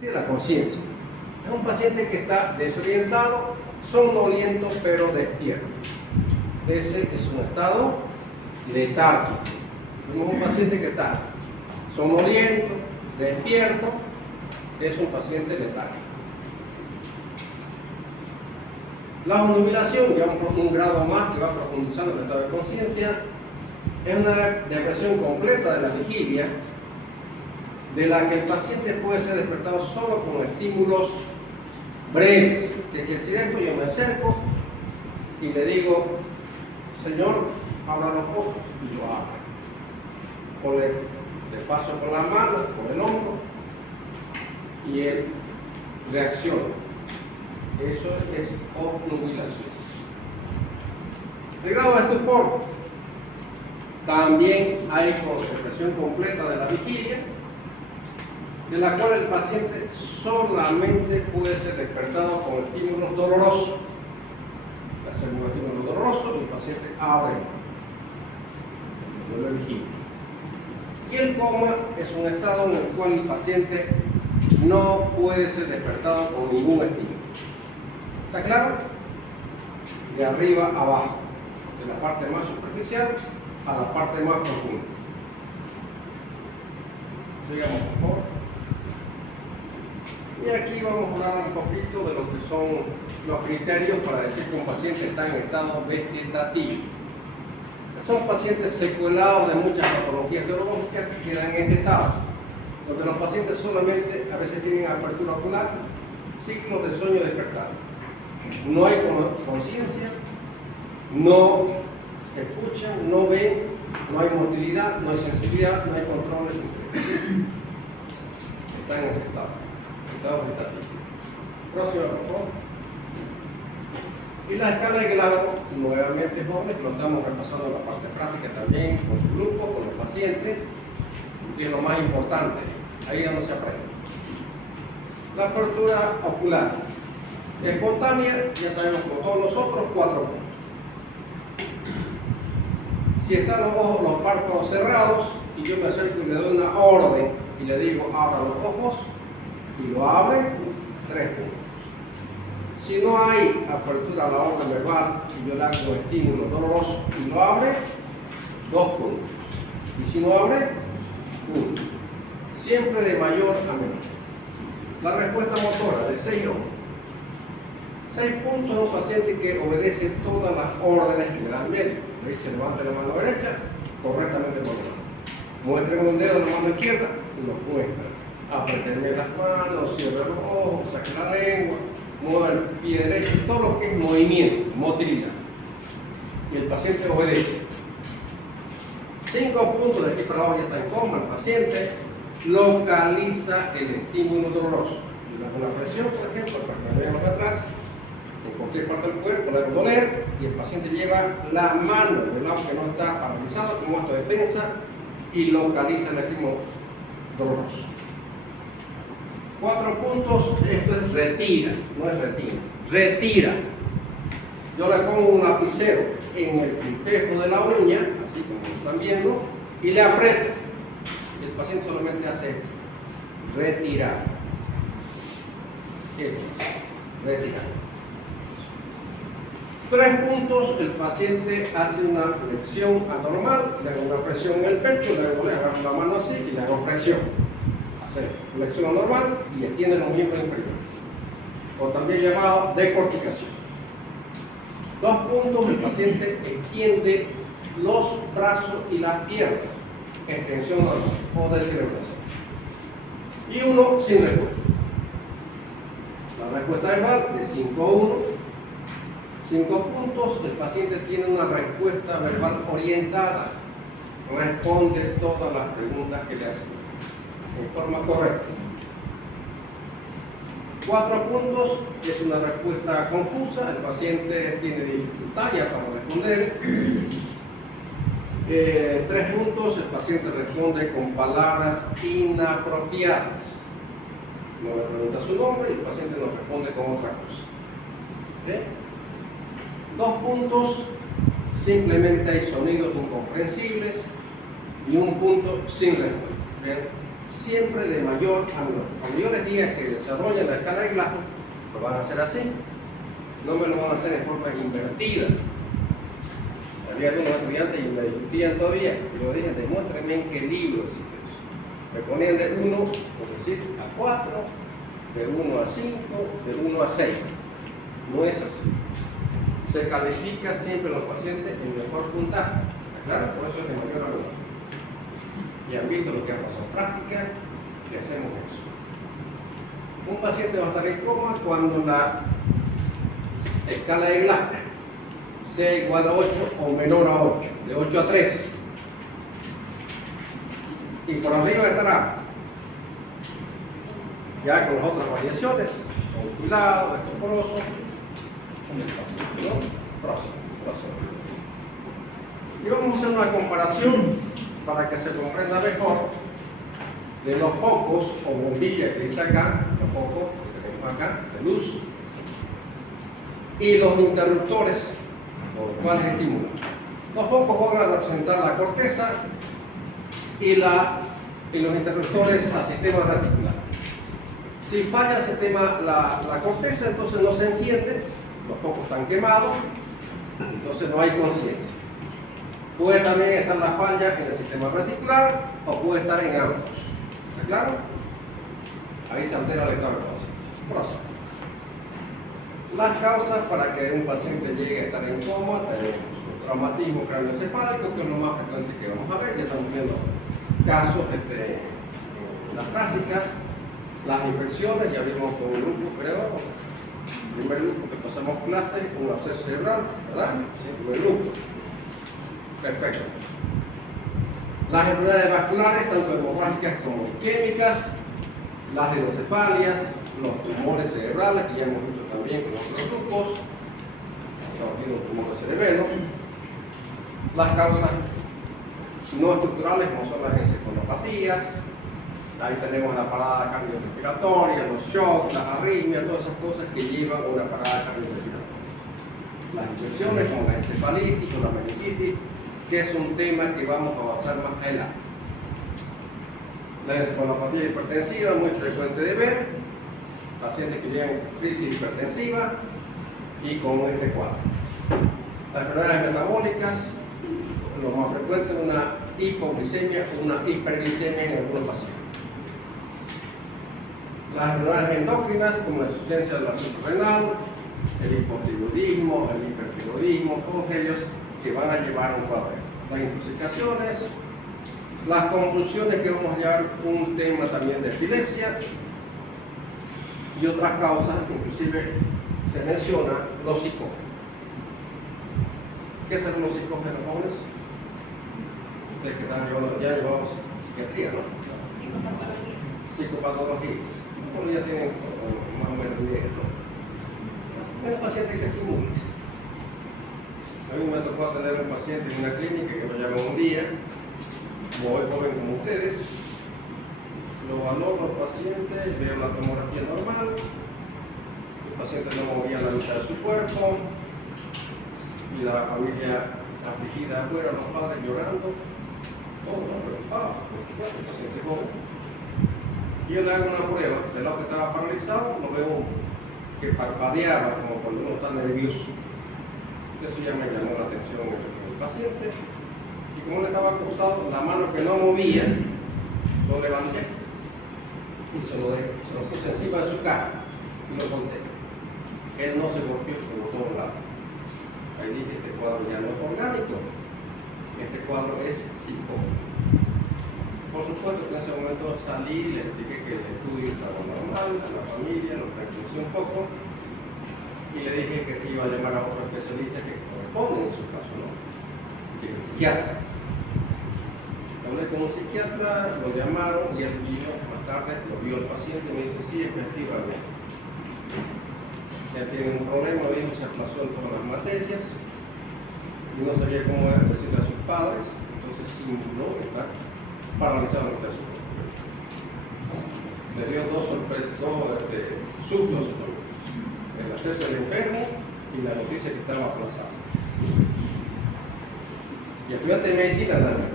¿sí? La conciencia. Es un paciente que está desorientado, somnoliento, pero despierto. Ese es un estado letárgico. Tenemos un paciente que está somnoliento, despierto, es un paciente letárgico. La obnubilación, ya un grado más que va profundizando el estado de conciencia, es una depresión completa de la vigilia, de la que el paciente puede ser despertado solo con estímulos breves. Que el silencio, yo me acerco y le digo, Señor, abra los ojos, y lo abre. Le paso con la mano, por el hombro, y él reacciona. Eso es obnubilación. Llegado a estupor, también hay concentración completa de la vigilia, de la cual el paciente solamente puede ser despertado con estímulos dolorosos. Al hacer un estímulo doloroso, el paciente abre la vigilia. Y el coma es un estado en el cual el paciente no puede ser despertado con ningún estímulo. ¿Está claro? De arriba a abajo, de la parte más superficial a la parte más profunda. Sigamos, por favor. Y aquí vamos a hablar un poquito de lo que son los criterios para decir que un paciente está en estado vegetativo. Son pacientes secuelados de muchas patologías neurológicas que quedan en este estado, donde los pacientes solamente a veces tienen apertura ocular, ciclos de sueño despertado. No hay conciencia, no escuchan, no ven, no hay motilidad, no hay sensibilidad, no hay control de su está en ese estado vegetativo. Próximo, por favor. Y la escala de Glasgow, nuevamente jóvenes, lo estamos repasando en la parte práctica también, con su grupo, con los pacientes, y es lo más importante, ahí ya no se aprende. La apertura ocular espontánea, ya sabemos como todos nosotros, 4 puntos. Si están los ojos, los párpados cerrados, y yo me acerco y le doy una orden, y le digo, abra los ojos, y lo abre, 3 puntos. Si no hay apertura a la orden verbal y yo le hago estímulo doloroso y lo abre, 2 puntos. Y si no abre, 1. Siempre de mayor a menor. La respuesta motora de 6 a 1. 6 puntos es un paciente que obedece todas las órdenes que le da el médico. Le dice levante la mano derecha, correctamente por la mano. Muestre con un dedo la mano izquierda y lo muestra. Apretenme las manos, cierre los ojos, saque la lengua, mueva el pie derecho, todo lo que es movimiento, motilidad. Y el paciente obedece. 5 puntos de aquí para abajo ya está en coma. El paciente localiza el estímulo doloroso. Le da una presión, por ejemplo, para que veamos atrás, en cualquier parte del cuerpo, le va a doler, y el paciente lleva la mano del lado que no está paralizado como acto de defensa y localiza el estímulo doloroso. 4 puntos, esto es retira, no es retina, retira. Yo le pongo un lapicero en el espejo de la uña, así como lo están viendo, y le aprieto. Y el paciente solamente hace retirar. Eso es, retirar. 3 puntos, el paciente hace una flexión anormal, le hago una presión en el pecho, le agarro la mano así y le hago presión. Hace flexión normal y extiende los miembros inferiores, o también llamado decorticación. 2 puntos, el paciente extiende los brazos y las piernas, extensión normal o descerebración. Y 1 sin respuesta. La respuesta verbal de 5 a 1. 5 puntos, el paciente tiene una respuesta verbal orientada, responde todas las preguntas que le hacen en forma correcta. 4 puntos, es una respuesta confusa, el paciente tiene dificultad ya para responder. 3 puntos, el paciente responde con palabras inapropiadas. No le pregunta su nombre y el paciente nos responde con otra cosa. ¿Okay? 2 puntos, simplemente hay sonidos incomprensibles, y 1 punto sin respuesta. ¿Bien? siempre de mayor a menor. Cuando yo les diga que desarrollen la escala de Glasgow, lo van a hacer así. No me lo van a hacer en forma invertida. Había algunos estudiantes y me discutían todavía. Yo dije, demuéstrenme en qué libro existe eso. Me ponían de 1, por decir, a 4, de 1 a 5, de 1 a 6. No es así. Se califica siempre a los pacientes en mejor puntaje. Claro, por eso es de mayor a menor. Y han visto lo que ha pasado en práctica y hacemos eso. Un paciente va a estar en coma cuando la escala de Glasgow sea igual a 8 o menor a 8, de 8 a 3. Y por arriba estará ya con las otras variaciones, con cuidado, estoporoso, con el paciente, ¿no? Próximo. Y vamos a hacer una comparación para que se comprenda mejor de los focos o bombillas que dice acá, los focos que tenemos acá, de luz, y los interruptores por los cuales estimulan. Los focos van a representar la corteza y los interruptores al sistema reticular. Si falla el sistema, la corteza, entonces no se enciende, los focos están quemados, entonces no hay conciencia. Puede también estar la falla en el sistema reticular o puede estar en ambos. ¿Está claro? Ahí se altera el estado de conciencia. Las causas para que un paciente llegue a estar en coma: tenemos traumatismo craneoencefálico, que es lo más frecuente que vamos a ver. Ya estamos viendo casos en las prácticas. Las infecciones, ya vimos con un grupo, creo, el primer grupo que pasamos clases, un absceso cerebral, ¿verdad? Sí, el primer grupo. Perfecto. Las enfermedades vasculares, tanto hemorrágicas como isquémicas, las hidrocefalias, los tumores cerebrales, que ya hemos visto también con otros grupos, los tumores cerebelo, las causas no estructurales, como son las encefalopatías, ahí tenemos la parada cardiorrespiratoria, los shocks, las arritmias, todas esas cosas que llevan a una parada cardiorrespiratoria. Las infecciones como la encefalitis o la meningitis, que es un tema que vamos a avanzar más adelante. La encefalopatía hipertensiva, muy frecuente de ver, pacientes que llegan crisis hipertensiva y con este cuadro. Las enfermedades metabólicas, lo más frecuente es una hipoglicemia o una hiperglicemia en algunos pacientes. Las enfermedades endócrinas, como la insuficiencia del azúcar renal, el hipotiroidismo, el hipertiroidismo, todos ellos que van a llevar un cuadro. Las intoxicaciones, las convulsiones, que vamos a llevar un tema también de epilepsia, y otras causas, inclusive se menciona los psicógenos. ¿Qué son los psicógenos, jóvenes? Ustedes que están ya llevamos psiquiatría, ¿no? Psicopatología. Psicopatología. Bueno, ya tienen más o menos idea, ¿no? Hay un paciente que simula. A mí me tocó tener un paciente en una clínica que lo llaman un día, muy joven como ustedes. Lo valoro al paciente, veo la tomografía normal, el paciente no movía la mitad de su cuerpo, y la familia afligida afuera, los padres llorando, todo preocupado, por supuesto, el paciente joven. Y yo le hago una prueba, del lado que estaba paralizado, lo veo que parpadeaba como cuando uno está nervioso. Eso ya me llamó la atención el paciente. Y como le estaba acostado, la mano que no movía, lo levanté y se lo puse encima de su cara y lo solté. Él no se golpeó por todos lados. Ahí dije, este cuadro ya no es orgánico, este cuadro es psicótico. Por supuesto que en ese momento salí, le expliqué que el estudio estaba normal, a la familia, lo tranquilicé un poco y le dije que iba a llamar a otro especialista que corresponde en su caso, ¿no? Que es el psiquiatra. Hablé con un psiquiatra, lo llamaron y él vino más tarde, lo vio el paciente y me dice, sí, efectivamente. Ya tiene un problema, dijo, se aplazó en todas las materias y no sabía cómo decirle a sus padres, entonces simuló estar paralizado en el tercer. Le dio dos sustos, el acceso del enfermo y la noticia que estaba aplazado. Y estudiante de medicina también,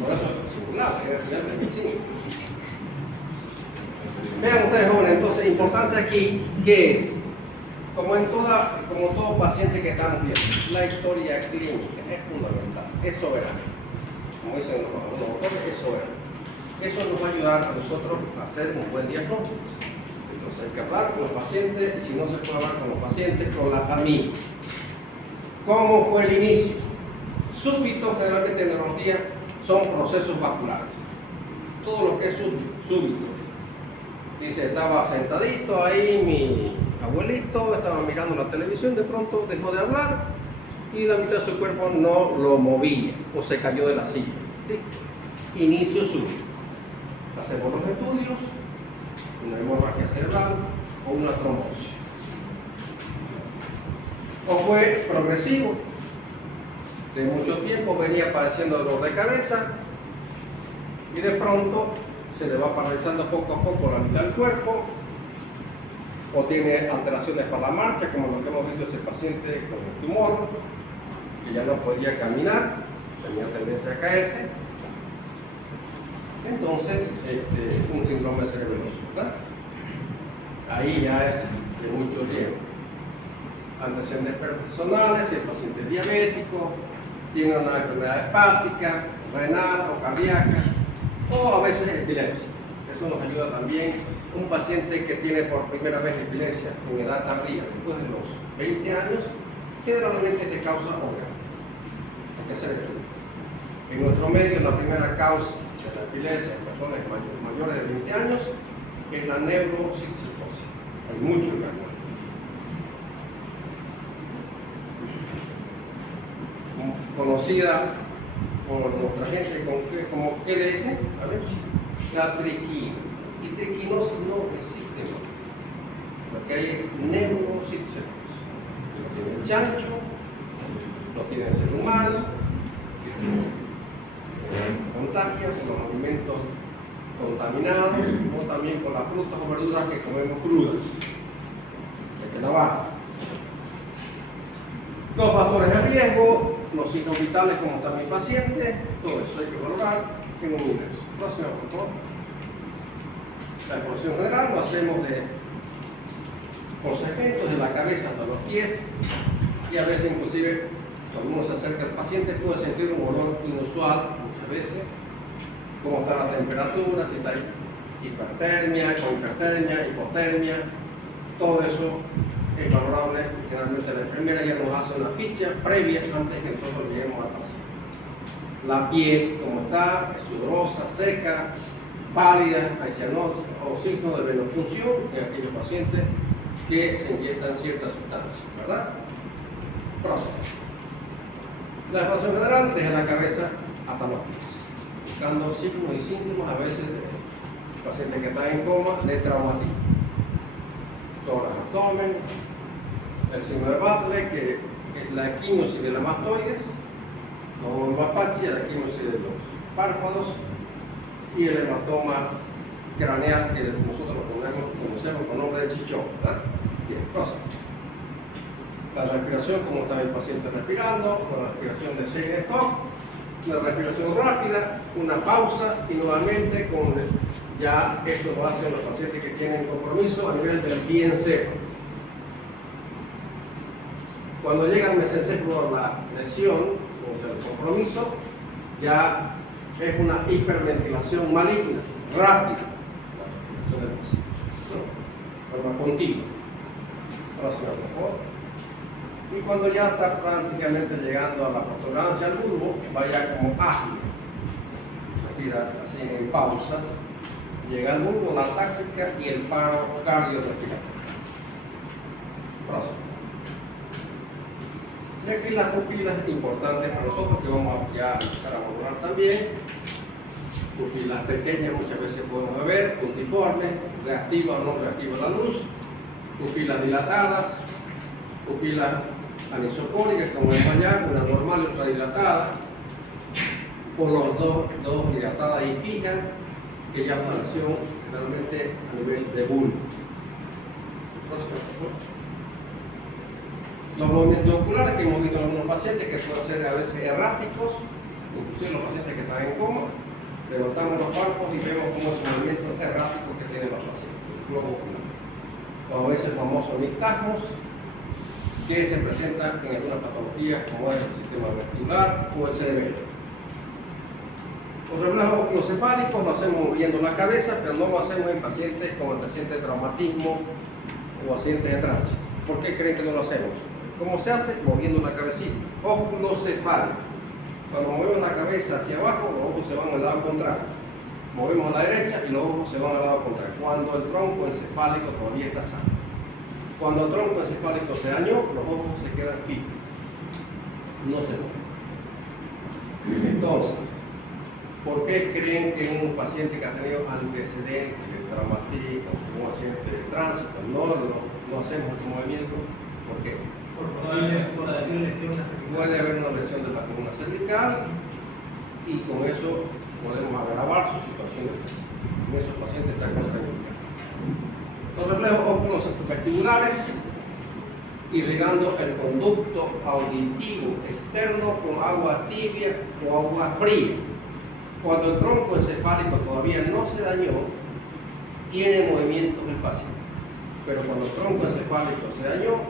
por eso simulaba, era estudiante de medicina. Vean ustedes, jóvenes, entonces, importante aquí, ¿qué es? Como todo paciente que estamos viendo, la historia clínica es fundamental, es soberana. Como dicen los doctores, es soberana. Eso nos va a ayudar a nosotros a hacer un buen diagnóstico. Entonces hay que hablar con los pacientes, y si no se puede hablar con los pacientes, con la familia. ¿Cómo fue el inicio? Súbito, generalmente en neurología, son procesos vasculares. Todo lo que es súbito. Dice, estaba sentadito ahí mi abuelito, estaba mirando la televisión, de pronto dejó de hablar y la mitad de su cuerpo no lo movía o se cayó de la silla. ¿Sí? Inicio súbito. Hacemos los estudios, una hemorragia cerebral o una trombosis. O fue progresivo, de mucho tiempo venía padeciendo dolor de cabeza y de pronto se le va paralizando poco a poco la mitad del cuerpo, o tiene alteraciones para la marcha, como lo que hemos visto ese paciente con el tumor, que ya no podía caminar, tenía tendencia a caerse. Entonces, un síndrome cerebroso, ¿verdad? Ahí ya es de mucho tiempo. Antecedentes personales, el paciente es diabético, tiene una enfermedad hepática, renal o cardíaca, o a veces epilepsia. Eso nos ayuda también. Un paciente que tiene por primera vez epilepsia en edad tardía, después de los 20 años, generalmente es de causa orgánica. ¿Por qué se ve? En nuestro medio, la primera causa de la epilepsia en personas mayores de 20 años es la neuropsicosis. Hay muchos casos. Conocida por nuestra gente como ¿qué le dicen? A ver, la triquina. Y triquinosis no existe más. Lo que hay es neuropsicosis. Lo tiene el chancho, lo tiene el ser humano, contagia con los alimentos contaminados o también con las frutas o verduras que comemos crudas. Hay que lavar. Los factores de riesgo, los signos vitales como está mi paciente, todo eso hay que valorar en un ingreso. Próximo, por favor. La exploración general lo hacemos por segmentos de la cabeza hasta los pies, y a veces inclusive cuando uno se acerca al paciente puede sentir un olor inusual muchas veces, cómo está la temperatura, si está hipertermia, con hipertermia, hipotermia, todo eso es valorable. Generalmente la enfermera ya nos hace una ficha previa antes que nosotros lleguemos al paciente. La piel, como está, es sudorosa, seca, pálida, hay cianosis o signos de venopunción en aquellos pacientes que se inyectan ciertas sustancias, ¿verdad? Próximo. La exploración general desde la cabeza hasta los pies, buscando signos y síntomas a veces de pacientes que están en coma de traumatismo. Tórax, abdomen, el signo de Butler, que es la equimosis de la mastoides, o el mapache, la equimosis de los párpados, y el hematoma craneal, que nosotros lo conocemos con nombre de chichón, ¿verdad? Bien, próximo. La respiración, como está el paciente respirando, la respiración de Shane-Stop, una respiración rápida, una pausa, y nuevamente ya esto lo hacen los pacientes que tienen compromiso a nivel del DNC. Cuando llega el mesencéfalo a la lesión, o sea, el compromiso, ya es una hiperventilación maligna, rápida, la respiración del paciente, de forma continua. Próximo, por favor. Y cuando ya está prácticamente llegando a la protuberancia al bulbo, vaya como ágil, respira así en pausas, llega al bulbo, la táxica y el paro cardiorrespiratorio. Próximo. Y aquí las pupilas importantes para nosotros, que vamos a ya empezar a valorar también. Pupilas pequeñas muchas veces podemos ver, puntiformes, reactiva o no reactiva la luz, pupilas dilatadas, pupilas anisocónicas como es allá, una normal y otra dilatada, por los dos dilatadas y fijas, que ya es una lesión realmente a nivel de bulbo. Los movimientos oculares que hemos visto en algunos pacientes, que pueden ser a veces erráticos, inclusive los pacientes que están en coma, levantamos los párpados y vemos cómo esos movimientos erráticos que tienen los pacientes. globo ocular. O a veces el famoso nistagmos, que se presenta en algunas patologías como es el sistema vestibular o el cerebelo. Los reflejos oculocefálicos lo hacemos moviendo la cabeza, pero no lo hacemos en pacientes con antecedentes de traumatismo o accidentes de tránsito. ¿Por qué creen que no lo hacemos? ¿Cómo se hace? Moviendo la cabecita. Oculocefálico. Cuando movemos la cabeza hacia abajo, los ojos se van al lado contrario. Movemos a la derecha y los ojos se van al lado contrario. Cuando el tronco encefálico todavía está sano. Cuando el tronco encefálico se dañó, los ojos se quedan fijos. No se mueven. Entonces, ¿por qué creen que un paciente que ha tenido antecedentes de traumatismo, un accidente de tránsito, no hacemos este movimiento? ¿Por qué? Puede haber una lesión de la columna cervical y con eso podemos agravar su situación de física. En esos pacientes está contraindicado. Los reflejos oculovestibulares, irrigando el conducto auditivo externo con agua tibia o agua fría. Cuando el tronco encefálico todavía no se dañó, tiene movimientos el paciente. Pero cuando el tronco encefálico se dañó,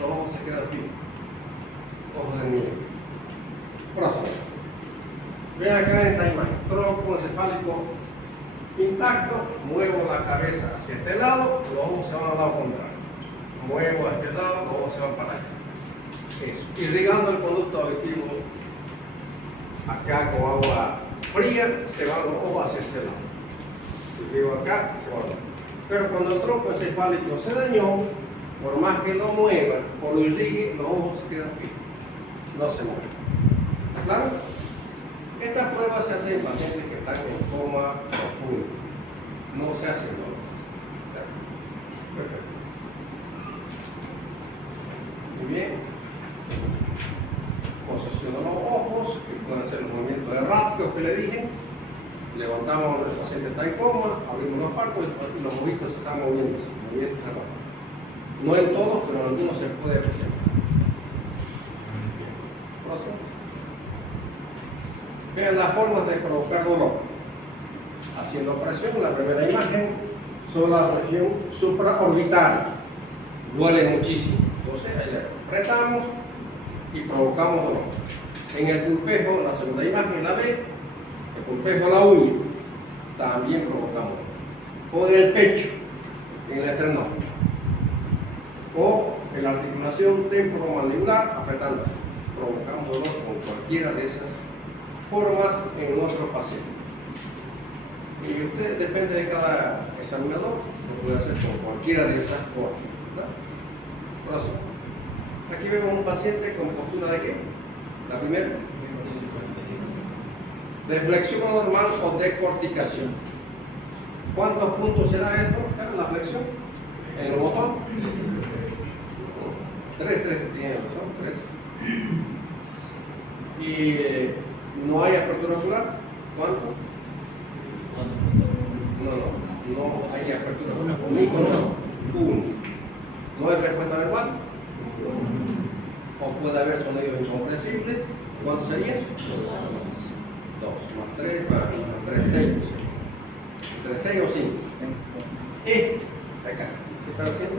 los ojos se quedan fijos. Ojos de niño. Próximo. Vean acá en esta imagen. Tronco encefálico intacto, muevo la cabeza hacia este lado, los ojos se van al lado contrario. Muevo a este lado, los ojos se van para allá. Eso. Irrigando el conducto auditivo acá con agua fría, se van los ojos hacia ese lado. Si digo acá, se van. Pero cuando el tronco encefálico se dañó, por más que lo mueva o lo irrigue, los ojos se quedan fijos. No se mueven. ¿Está claro? Estas pruebas se hacen en pacientes que están en coma profundo. No se hacen en otros. Perfecto. Muy bien. Posiciono los ojos, que pueden ser los movimientos erráticos que le dije. Levantamos, el paciente está en coma, abrimos los párpados y los ojitos se están moviendo. Movimientos erráticos. No en todos, pero en algunos se puede presentar. Próximo. Vean las formas de provocar dolor. Haciendo presión, la primera imagen, sobre la región supraorbital. Duele muchísimo. Entonces, ahí le apretamos y provocamos dolor. En el pulpejo, la segunda imagen, la ve, el pulpejo, la uña, también provocamos dolor. O en el pecho, en el esternón. O en la articulación temporomandibular, apretando. Provocamos dolor con cualquiera de esas formas en nuestro paciente. Y usted, depende de cada examinador, lo puede hacer con cualquiera de esas formas. Brazo. Aquí vemos un paciente con postura de qué? La primera. De flexión normal o decorticación. ¿Cuántos puntos será esto? La flexión. En el botón. 3 tiene razón, 3. Y no hay apertura ocular. ¿Cuánto? No hay apertura ocular. Único no. 1. ¿No hay respuesta verbal? O puede haber sonidos incomprensibles. ¿Cuánto sería? 2 más 3 más 3, 6. Entre 6 o 5. Acá. ¿Qué están haciendo?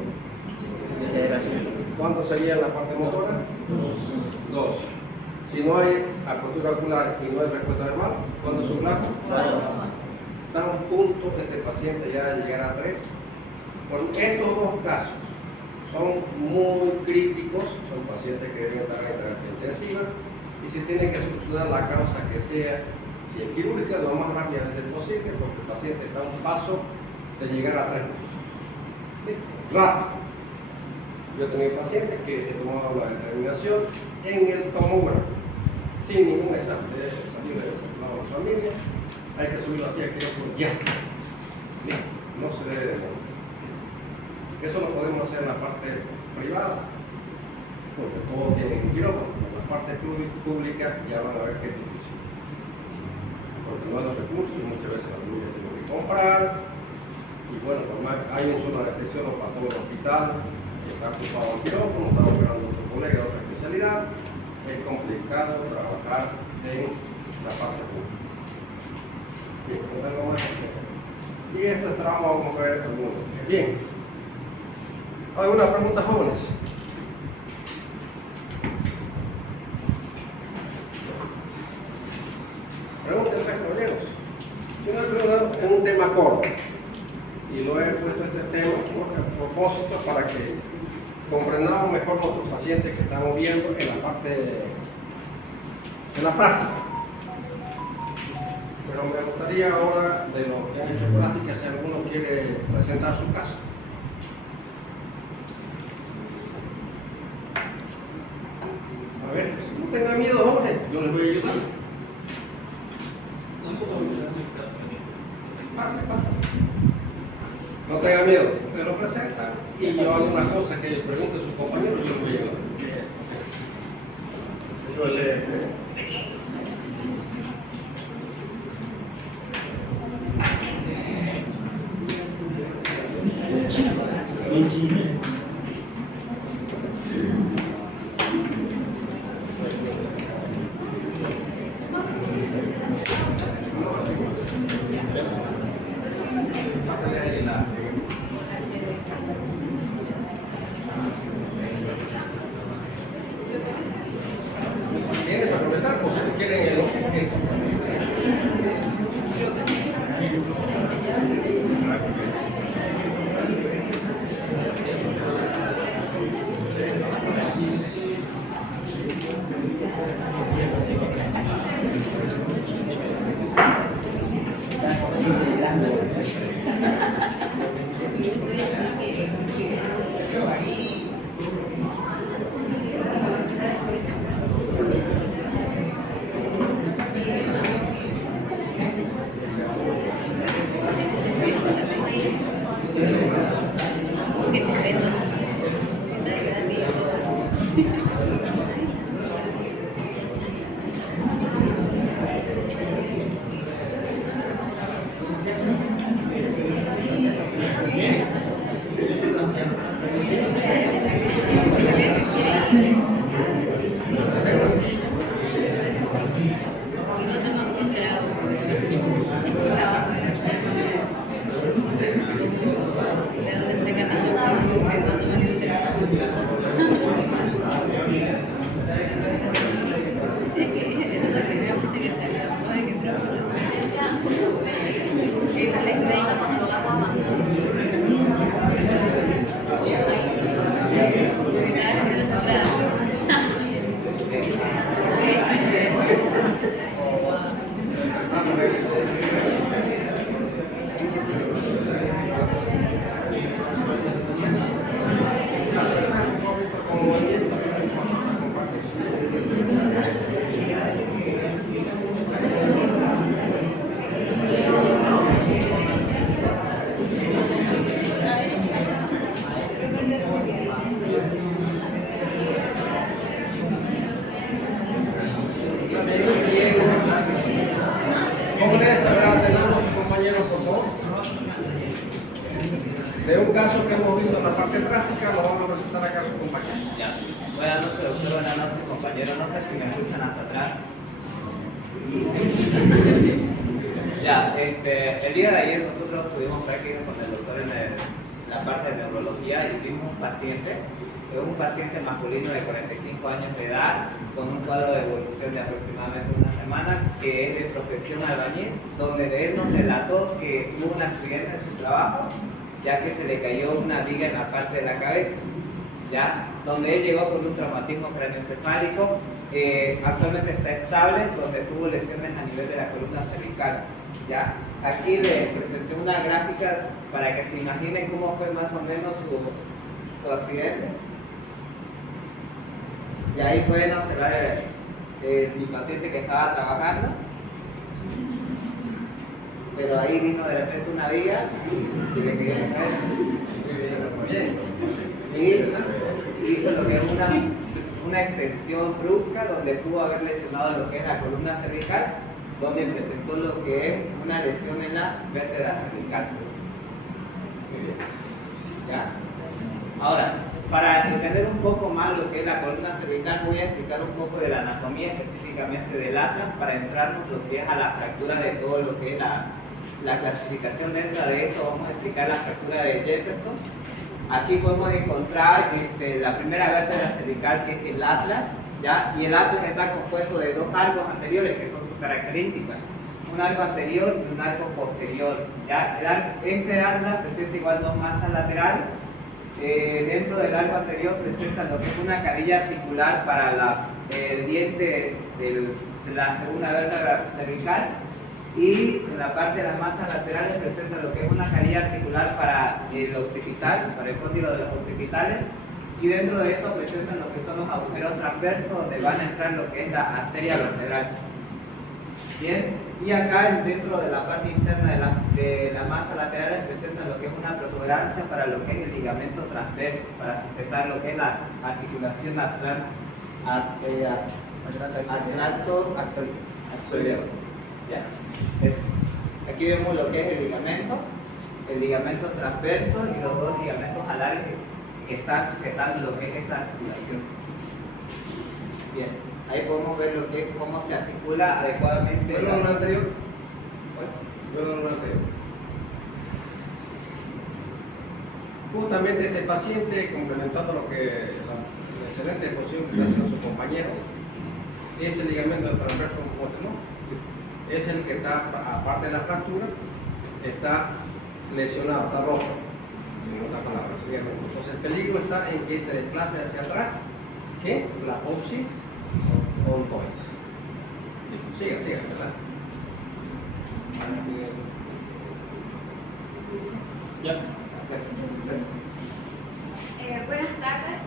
¿Cuánto sería la parte motora? 2. Si no hay apertura ocular y no hay respuesta verbal, ¿cuánto es su blanco? Está a un punto este paciente ya de llegar a 3. Con estos dos casos son muy críticos, son pacientes que deben estar en terapia intensiva y se tiene que solucionar la causa que sea, si es quirúrgica, lo más rápidamente posible, porque el paciente está a un paso de llegar a 3. Rápido. Yo he tenido pacientes que he tomado la determinación en el tomógrafo, sin ningún examen, de salir de la familia, hay que subirlo así aquí ya. No se debe de mover. Eso lo podemos hacer en la parte privada, porque todos tienen un quirófano. En la parte pública ya van a ver qué es difícil, porque no hay los recursos y muchas veces la familia tiene que comprar. Y bueno, normal, hay un solo anestesiólogo para todo el hospital, está ocupado el quirófano, está operando otro colega de otra especialidad. Es complicado trabajar en la parte pública. Bien, ¿algo más? Y esto es trabajo como ver el mundo. Bien. ¿Alguna pregunta, jóvenes? Pregunten, caballeros. Si no hay pregunta, es un tema corto. Y lo he puesto este tema a propósito para que comprendamos mejor nuestros pacientes que estamos viendo en la parte de la práctica. Pero me gustaría ahora, de lo que ha hecho práctica, si alguno quiere presentar su caso. A ver, no tengan miedo, jóvenes, yo les voy a ayudar. Pasa. No tengan miedo, ustedes lo presentan y yo hago unas cosas que pregunten sus compañeros y yo les voy a ayudar. Yo le... ¿Tienen para comentar o si quieren el otro? De un caso que hemos visto en la parte práctica, lo vamos a presentar acá a su compañero. Ya. Buenas noches, doctor. Buenas noches, compañero. No sé si me escuchan hasta atrás. Ya, el día de ayer nosotros tuvimos práctica con el doctor en la parte de neurología y vimos un paciente masculino de 45 años de edad con un cuadro de evolución de aproximadamente una semana, que es de profesión albañil, donde él nos relató que tuvo un accidente en su trabajo, ya que se le cayó una viga en la parte de la cabeza, ¿ya? Donde él llegó con un traumatismo craneoencefálico, actualmente está estable, donde tuvo lesiones a nivel de la columna cervical, ¿ya? Aquí les presenté una gráfica para que se imaginen cómo fue más o menos su accidente. Y ahí pueden observar mi paciente que estaba trabajando, pero ahí vino de repente una viga y le cayó en la cabeza. Y hizo lo que es una extensión brusca, donde pudo haber lesionado lo que es la columna cervical, donde presentó lo que es una lesión en la vértebra cervical. ¿Ya? Ahora, para entender un poco más lo que es la columna cervical, voy a explicar un poco de la anatomía, específicamente del atlas, para entrarnos lo que es a la fractura de todo lo que es la clasificación dentro de esto, vamos a explicar la fractura de Jefferson. Aquí podemos encontrar la primera vértebra cervical, que es el atlas, ¿ya? Y el atlas está compuesto de dos arcos anteriores que son sus características, un arco anterior y un arco posterior, ¿ya? Este atlas presenta igual dos masas laterales. Dentro del arco anterior presenta lo que es una carilla articular para el diente de la segunda vértebra cervical, y en la parte de las masas laterales presenta lo que es una carilla articular para el occipital, para el cóndilo de los occipitales, y dentro de esto presentan lo que son los agujeros transversos donde van a entrar lo que es la arteria vertebral. Bien, y acá dentro de la parte interna de la masa laterales presentan lo que es una protuberancia para lo que es el ligamento transverso, para sujetar lo que es la articulación axoideo. ¿Ya? Aquí vemos lo que es el ligamento transverso y los dos ligamentos alares que están sujetando lo que es esta articulación. Bien, ahí podemos ver lo que es cómo se articula adecuadamente. ¿Puedo lo anterior? ¿Puedo lo anterior? Justamente este paciente, complementando lo que la excelente exposición que está haciendo su compañero, es el ligamento del transverso opuesto, ¿no? Sí. Es el que está, aparte de la fractura, está lesionado, está roto, en otras palabras, el ligamento. Entonces el peligro está en que se desplace hacia atrás, que la apopsis o ontoides. Siga, ¿verdad? Ya. Buenas tardes.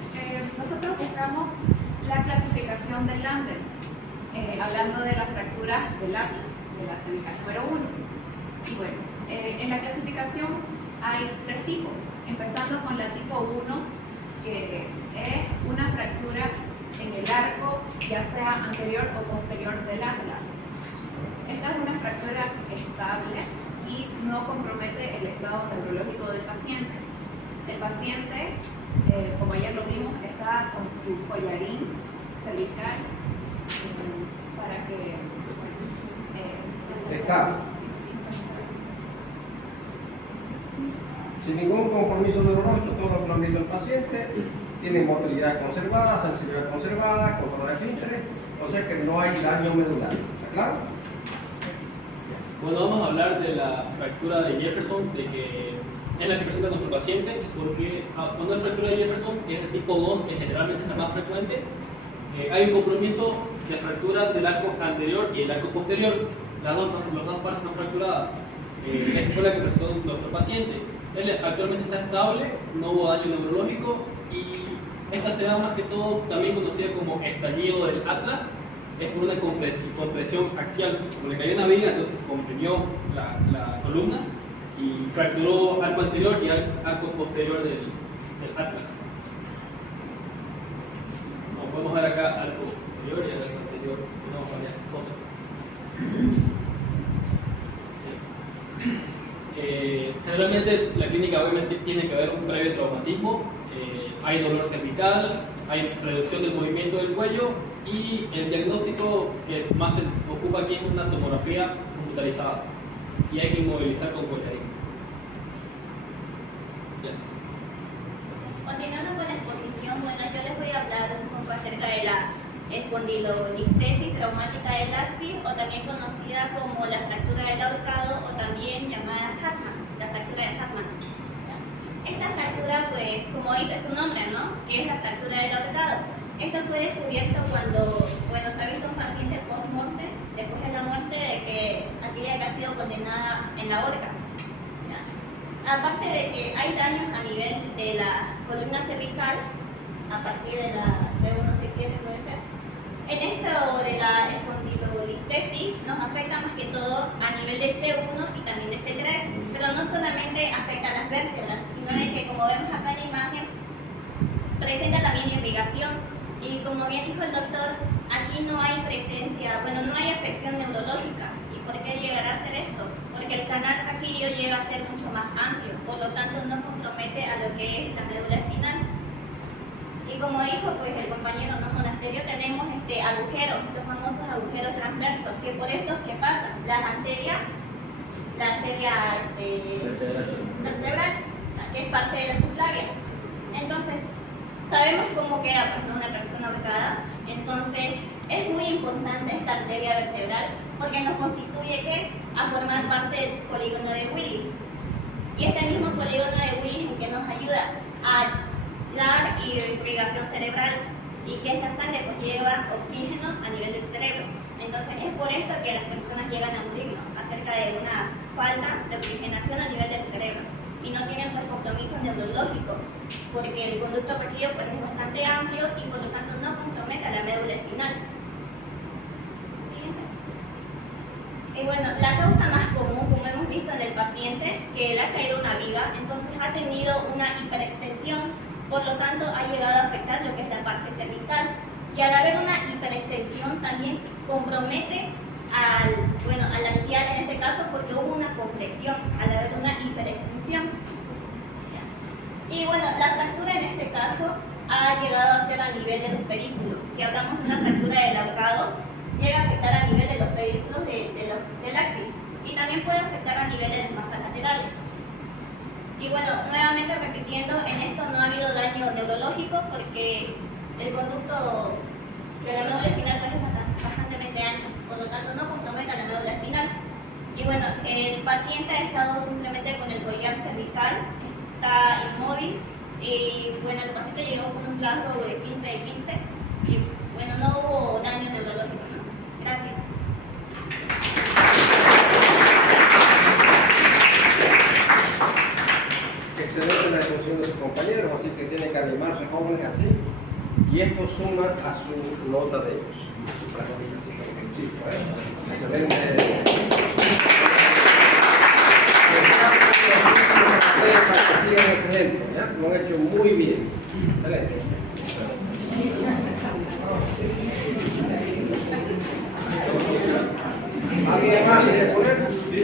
Nosotros buscamos la clasificación del Landel, hablando de la fractura del atlas, de la cervical número 1. Y bueno, en la clasificación hay tres tipos, empezando con la tipo 1, que es una fractura en el arco, ya sea anterior o posterior del atlas. Esta es una fractura estable y no compromete el estado neurológico del paciente. El paciente, como ayer lo vimos, está con su collarín cervical para que Estable. Sin ningún compromiso neurológico, todo lo que han dicho el paciente, tiene motilidad conservada, sensibilidad conservada, control de esfínteres, o sea que no hay daño medular. ¿Está claro? Bueno, vamos a hablar de la fractura de Jefferson, de que es la que presenta nuestro paciente, porque cuando es fractura de Jefferson, que es de tipo 2, que generalmente es la más frecuente, hay un compromiso de fractura del arco anterior y el arco posterior, las dos partes están fracturadas. Esa fue la que presentó nuestro paciente. Él actualmente está estable, no hubo daño neurológico, y esta se da más que todo, también conocida como estallido del atlas, es por una compresión axial. Como le cayó una viga, entonces comprimió la columna y fracturó arco anterior y arco posterior del atlas. Como podemos ver acá, arco posterior y arco anterior, tenemos varias fotos. Sí. Generalmente la clínica obviamente tiene que haber un previo traumatismo, hay dolor cervical, hay reducción del movimiento del cuello, y el diagnóstico que es más se ocupa aquí es una tomografía computarizada y hay que inmovilizar con collarín. Continuando con la exposición, bueno, yo les voy a hablar un poco acerca de la espondilolistesis traumática del axis, o también conocida como la fractura del ahorcado, o también llamada Hartmann, la fractura de Hartmann. Esta fractura, pues, como dice su nombre, ¿no? Que es la fractura del ahorcado. Esto fue descubierto cuando, bueno, se ha visto un paciente post-morte, después de la muerte, de que aquella que ha sido condenada en la horca. ¿Ya? Aparte de que hay daños a nivel de la columna cervical, a partir de la C1-C7 puede ser. En esto de la espondilolistesis nos afecta más que todo a nivel de C1 y también de C3, pero no solamente afecta a las vértebras, sino de que, como vemos acá en la imagen, presenta también irrigación. Y como bien dijo el doctor, aquí no hay presencia, bueno, no hay afección neurológica. ¿Y por qué llegará a ser esto? Porque el canal raquídeo llega a ser mucho más amplio, por lo tanto no compromete a lo que es la médula espinal. Y como dijo pues el compañero monasterio, tenemos agujeros, los famosos agujeros transversos, que por estos que pasan, las arterias la arteria vertebral, que es parte de la subclavia. Entonces, sabemos cómo queda pues, una persona ahorcada. Entonces, es muy importante esta arteria vertebral porque nos constituye ¿qué? A formar parte del polígono de Willis. Y este mismo polígono de Willis es el que nos ayuda a dar irrigación cerebral y que esta sangre pues lleva oxígeno a nivel del cerebro. Entonces es por esto que las personas llegan a morir, ¿no? Acerca de una falta de oxigenación a nivel del cerebro y no tienen pues compromiso neurológico porque el conducto perdido pues es bastante amplio y por lo tanto no compromete a la médula espinal. Siguiente. Y bueno, la causa más común, como hemos visto en el paciente, que le ha caído una viga, entonces ha tenido una hiperextensión, por lo tanto ha llegado a afectar lo que es la parte cervical. Y al haber una hiperextensión también compromete al axial en este caso porque hubo una compresión al haber una hiperextensión. Y bueno, la fractura en este caso ha llegado a ser a nivel de los pedículos. Si hablamos de una fractura del ahorcado, llega a afectar a nivel de los pedículos del axis y también puede afectar a nivel de las masas laterales. Y bueno, nuevamente repitiendo, en esto no ha habido daño neurológico porque el conducto de la médula espinal pues, es bastante ancho, por lo tanto no compromete a la médula espinal. Y bueno, el paciente ha estado simplemente con el collar cervical, está inmóvil y bueno, el paciente llegó con un flasco de 15 de 15 y bueno, no hubo daño neurológico, ¿no? Gracias. Excelente la exposición de sus compañeros, así que tienen que animarse jóvenes así. Y esto suma a su nota de ellos. Sí, pues, excelente. Para que sigan ese ejemplo, ¿ya? Lo han hecho muy bien. Excelente. ¿Alguien más quiere poner? Sí.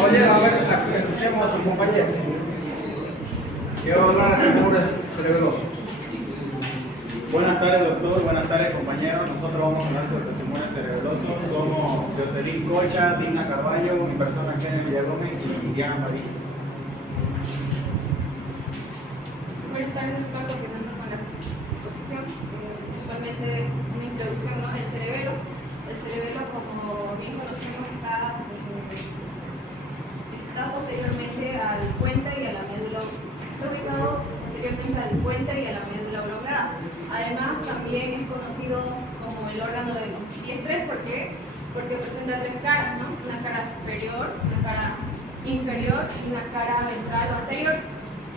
Oye, a ver, escuchemos a su compañero. Que va a hablar de tumores cerebrosos. Buenas tardes, doctor. Buenas tardes, compañeros. Nosotros vamos a hablar sobre los tumores cerebrosos. Somos Jocelyn Cocha, Dina Carballo, mi persona Kenneth Villagómez y Diana Marín. Buenas tardes, doctor. Continuando con la exposición, principalmente una introducción, ¿no? El cerebelo. El cerebelo, como bien conocemos, está posteriormente al puente y a la médula. Está ubicado posteriormente al puente y a la médula oblongada. Además, también es conocido como el órgano de los diestres. ¿Por qué? Porque presenta tres caras, ¿no? Una cara superior, una cara inferior y una cara ventral o anterior.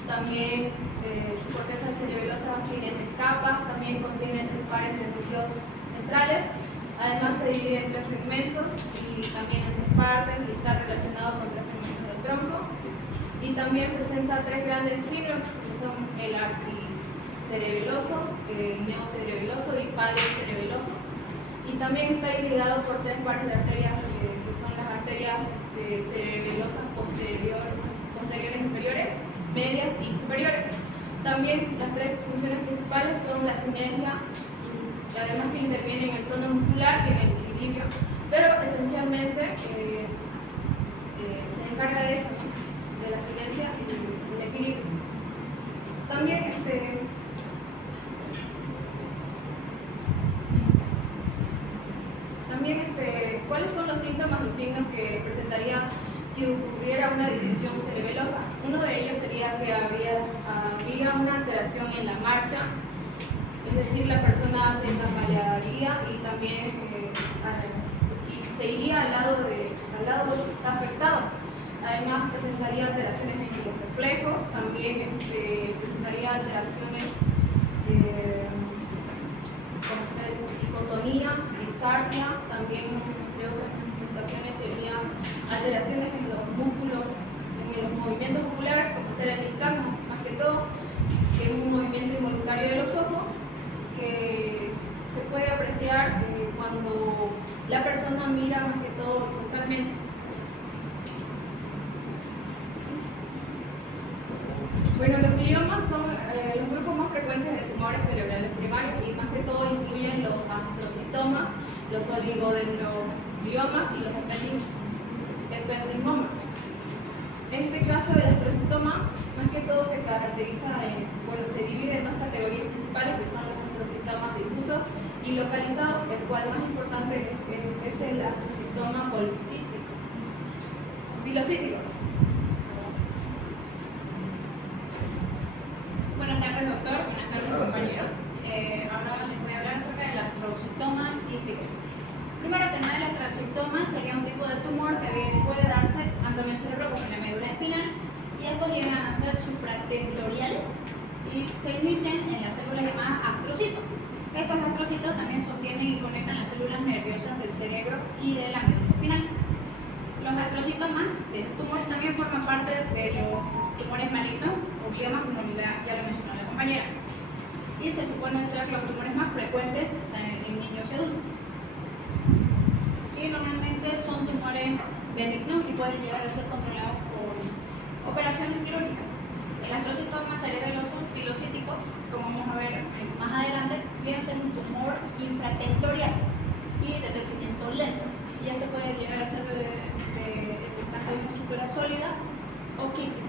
También su corteza cerebelosa tiene tres capas, también contiene tres pares de núcleos centrales. Además se divide en tres segmentos y también en tres partes y está relacionado con tres segmentos del tronco. Y también presenta tres grandes signos que son el arquicerebeloso, el neocerebeloso y paliocerebeloso. Y también está irrigado por tres pares de arterias que son las arterias cerebelosas posteriores inferiores, medias y superiores. También las tres funciones principales son la sinergia y además que interviene en el tono muscular y en el equilibrio, pero esencialmente se encarga de eso, ¿no? De la sinergia y el equilibrio. También ¿cuáles son los síntomas y signos que presentaría si ocurriera una disfunción cerebelosa? Uno de ellos sería que habría una alteración en la marcha, es decir, la persona se desmayaría y también se iría al lado que está afectado. Además, presentaría alteraciones en los reflejos, también presentaría alteraciones como ser hipotonía, disartria, también entre otras manifestaciones serían alteraciones en los músculos, en los movimientos oculares, como ser el nistagmo, más que todo, que es un movimiento involuntario de los ojos, que se puede apreciar cuando la persona mira más que todo horizontalmente. Bueno, los gliomas son los grupos más frecuentes de tumores cerebrales primarios y más que todo incluyen los astrocitomas, los oligodendrogliomas y los ependimomas. En este caso, el astrocitoma más que todo se caracteriza se divide en dos categorías principales, que son los astrocitomas difusos y localizados, el cual más importante es el astrocitoma pilocítico. Buenas tardes, doctor. Buenas tardes, compañero. Ahora les voy a hablar acerca del astrocitoma quístico. Primero, el tema del astrocitoma sería un tipo de tumor que puede darse tanto en el cerebro como en la médula espinal, y estos llegan a ser supratentoriales y se inician en las células llamadas astrocitos. Estos astrocitos también sostienen y conectan las células nerviosas del cerebro y de la médula espinal. Los astrocitomas de estos tumores también forman parte de los tumores malignos o gliomas, como ya lo mencionó la compañera, y se supone ser los tumores más frecuentes en niños y adultos. Y normalmente son tumores benignos y pueden llegar a ser controlados por operaciones quirúrgicas. El astrocitoma cerebeloso pilocítico, como vamos a ver más adelante, viene a ser un tumor infratentorial y de crecimiento lento, y este puede llegar a ser tanto de una estructura sólida o quística.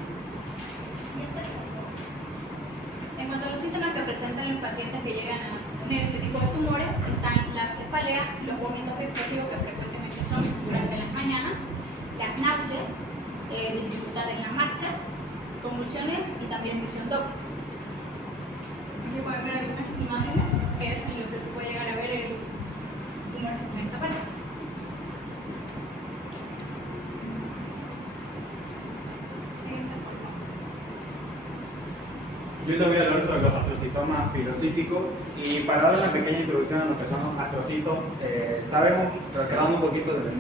En cuanto a los síntomas que presentan los pacientes que llegan a tener este tipo de tumores, están la cefalea, los vómitos explosivos que frecuentemente son durante las mañanas, las náuseas, dificultad en la marcha, convulsiones y también visión doble. Aquí pueden ver algunas imágenes que es en lo que se puede llegar a ver el tumor en esta parte. Siguiente, por favor. Yo les voy a hablar sobre los astrocitomas pilocíticos, y para dar una pequeña introducción a lo que son los astrocitos, sabemos, recordando un poquito de la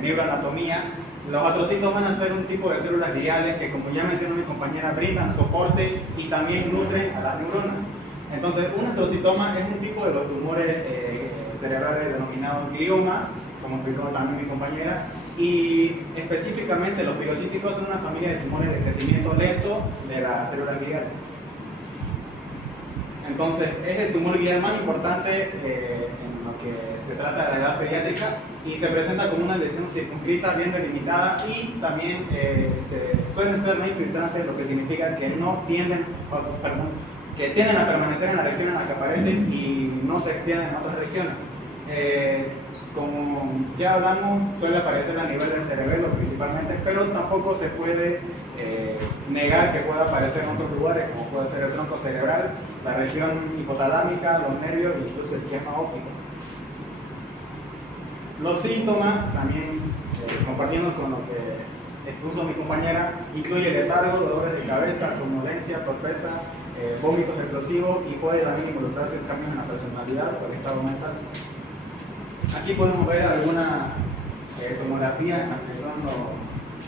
neuroanatomía, los astrocitos van a ser un tipo de células gliales que, como ya mencionó mi compañera, brindan soporte y también nutren a las neuronas. Entonces, un astrocitoma es un tipo de los tumores cerebrales denominados glioma, como explicó también mi compañera, y específicamente los pilocíticos son una familia de tumores de crecimiento lento de las células gliales. Entonces, es el tumor glial más importante en lo que se trata de la edad pediátrica, y se presenta como una lesión circunscrita, bien delimitada, y también suelen ser no infiltrantes, lo que significa que tienden a permanecer en la región en la que aparecen y no se extienden en otras regiones. Como ya hablamos, suele aparecer a nivel del cerebelo principalmente, pero tampoco se puede negar que pueda aparecer en otros lugares, como puede ser el tronco cerebral, la región hipotalámica, los nervios e incluso el quiasma óptico. Los síntomas, también compartiendo con lo que expuso mi compañera, incluye letargo, dolores de cabeza, somnolencia, torpeza, vómitos explosivos, y puede también involucrarse cambios en la personalidad o el estado mental. Aquí podemos ver algunas tomografías en las que son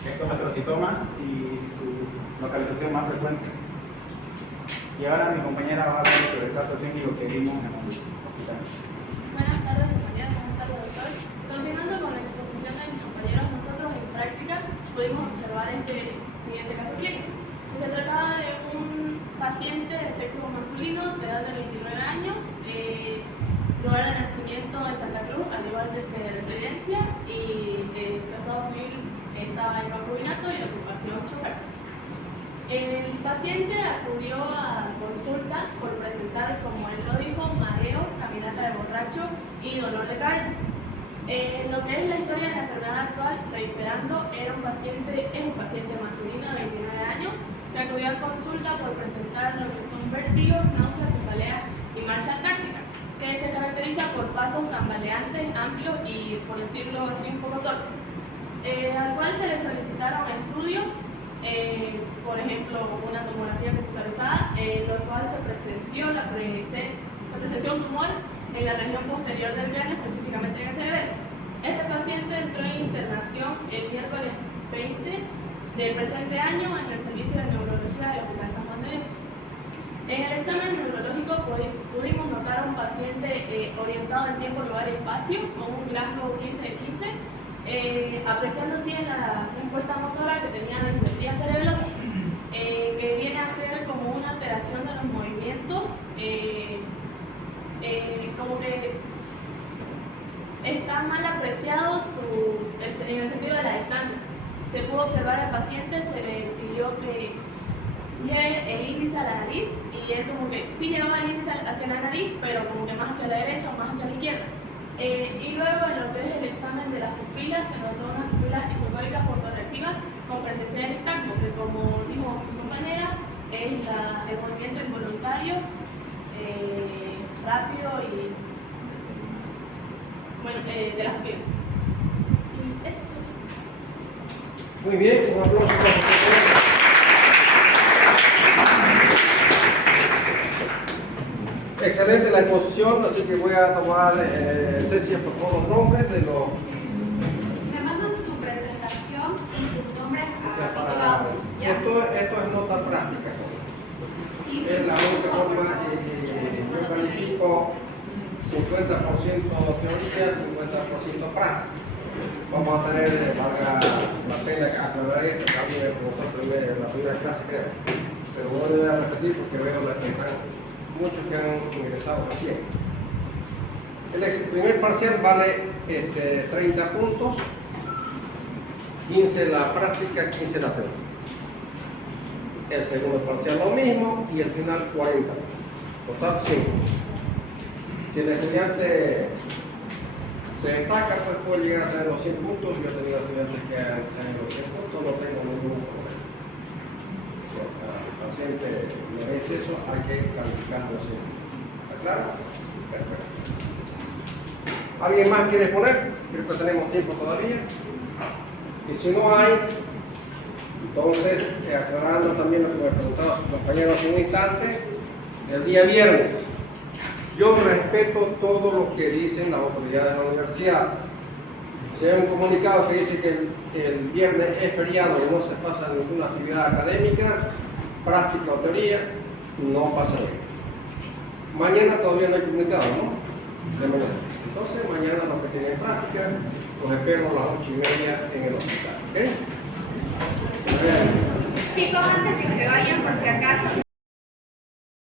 estos astrocitomas y su localización más frecuente. Y ahora mi compañera va a hablar sobre el caso clínico que vimos en el hospital. Buenas tardes, compañeros. Buenas tardes, doctor. Continuando con la exposición de mis compañeros, nosotros en práctica pudimos observar este siguiente caso clínico. Se trataba de un paciente de sexo masculino de edad de 29 años, lugar de nacimiento de Santa Cruz, al igual que de residencia, y su estado civil estaba en concubinato y ocupación chofer. El paciente acudió a consulta por presentar, como él lo dijo, mareo, caminata de borracho y dolor de cabeza. Lo que es la historia de la enfermedad actual, reiterando, es un paciente masculino de 29 años que acudió a consulta por presentar lo que son vértigos, náuseas, cefaleas y marcha táxica, que se caracteriza por pasos tambaleantes, amplios y, por decirlo así, un poco torpes, al cual se le solicitaron estudios, por ejemplo, una tomografía computarizada, lo cual se presenció un tumor en la región posterior del cráneo, específicamente en el cerebro. Este paciente entró en internación el miércoles 20 del presente año en el servicio de neurología del Hospital San Juan de Dios. En el examen neurológico pudimos notar a un paciente orientado en tiempo, lugar y espacio, con un Glasgow 15 de 15, apreciando así en la respuesta motora que tenía dismetría cerebelosa, que viene a ser como una alteración de los movimientos, como que está mal apreciado en el sentido de la distancia. Se pudo observar al paciente, se le pidió que lleve el índice a la nariz y él como que sí llevaba el índice hacia la nariz, pero como que más hacia la derecha o más hacia la izquierda. Y luego en lo que es el examen de las pupilas, se notó unas pupilas isocóricas fotorreactivas con presencia de nistagmo, que como dijo mi compañera, es el movimiento involuntario, rápido y bueno, de las pupilas. Y eso es. Muy bien, un aplauso para el profesor. Excelente la exposición, así que voy a tomar, Ceci, por favor, los nombres de los... Me mandan su presentación y sus nombres a Esto es nota práctica. Es la única forma yo califico 50% teoría, 50% práctica. Vamos a tener, valga la pena aclarar esto, también el profesor en la primera clase creo, pero no lo voy a repetir porque veo que están muchos que han ingresado recién. El primer parcial vale 30 puntos, 15 la práctica, 15 la teoría. El segundo parcial lo mismo y el final 40. Total 5. Si el estudiante se destaca, pues puede llegar a tener los 100 puntos. Yo he tenido estudiantes que han tenido los 100 puntos, no tengo ningún problema. Si el paciente merece eso, hay que calificarlo así. ¿Está claro? Perfecto. ¿Alguien más quiere exponer? Creo que tenemos tiempo todavía. Y si no hay, entonces, aclarando también lo que me preguntaba su compañero hace un instante, el día viernes, yo respeto todo lo que dicen las autoridades de la universidad. Si hay un comunicado que dice que el viernes es feriado y no se pasa ninguna actividad académica, práctica o teoría, no pasa nada. Mañana todavía no hay comunicado, ¿no? De mañana. Entonces, mañana los que tienen práctica, los espero a las 8:30 en el hospital. ¿Ok? Chicos, antes que se vayan, por si acaso.